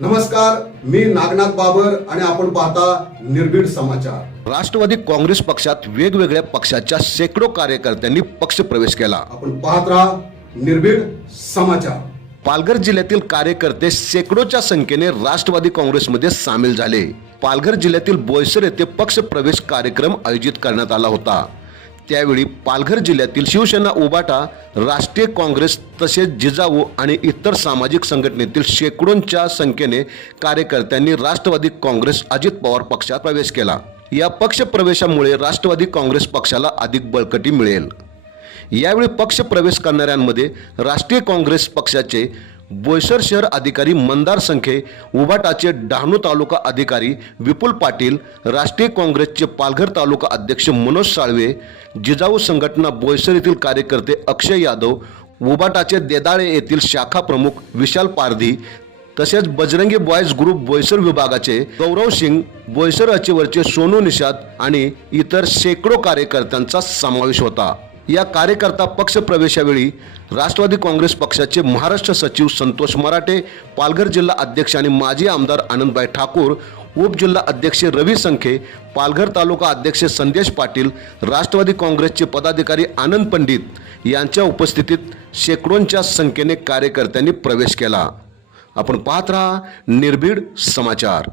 नमस्कार मी नागनाथ बाबर आणि आपण पाहता निर्भीड समाचार. राष्ट्रवादी काँग्रेस पक्षात वेगवेगळ्या पक्षाच्या शेकडो कार्यकर्त्यांनी पक्ष प्रवेश केला. आपण पाहत राहा निर्भीड समाचार. पालघर जिल्ह्यातील कार्यकर्ते शेकडोच्या संख्येने राष्ट्रवादी काँग्रेसमध्ये सामील झाले. पालघर जिल्ह्यातील बोईसर येथे पक्ष प्रवेश कार्यक्रम आयोजित करण्यात आला होता. त्यावेळी पालघर जिल्ह्यातील शिवसेना उबाटा राष्ट्रीय काँग्रेस तसेच जिजाऊ आणि इतर सामाजिक संघटनेतील शेकडोंच्या संख्येने कार्यकर्त्यांनी राष्ट्रवादी काँग्रेस अजित पवार पक्षात प्रवेश केला. या पक्ष प्रवेशामुळे राष्ट्रवादी काँग्रेस पक्षाला अधिक बळकटी मिळेल. यावेळी पक्ष प्रवेश करणाऱ्यांमध्ये राष्ट्रीय काँग्रेस पक्षाचे बोईसर शहर अधिकारी मंदार संखे उबाटाचे डहाणू तालुका अधिकारी विपुल पाटील राष्ट्रीय काँग्रेसचे पालघर तालुका अध्यक्ष मनोज साळवे जिजाऊ संघटना बोईसर येथील कार्यकर्ते अक्षय यादव उबाटाचे देदाळे येथील शाखा प्रमुख विशाल पारधी तसेच बजरंगी बॉयज ग्रुप बोईसर विभागाचे गौरव सिंग बोईसर अचेवरचे सोनू निषाद आणि इतर शेकडो कार्यकर्त्यांचा समावेश होता. या कार्यकर्ता पक्ष प्रवेशावेळी राष्ट्रवादी काँग्रेस पक्षाचे महाराष्ट्र सचिव संतोष मराठे पालघर जिल्हा अध्यक्ष आणि माजी आमदार आनंदभाई ठाकूर उपजिल्हा अध्यक्ष रवी संखे पालघर तालुका अध्यक्ष संदेश पाटील राष्ट्रवादी काँग्रेसचे पदाधिकारी आनंद पंडित यांच्या उपस्थितीत शेकडोंच्या संख्येने कार्यकर्त्यांनी प्रवेश केला. आपण पाहत राहा निर्भीड समाचार.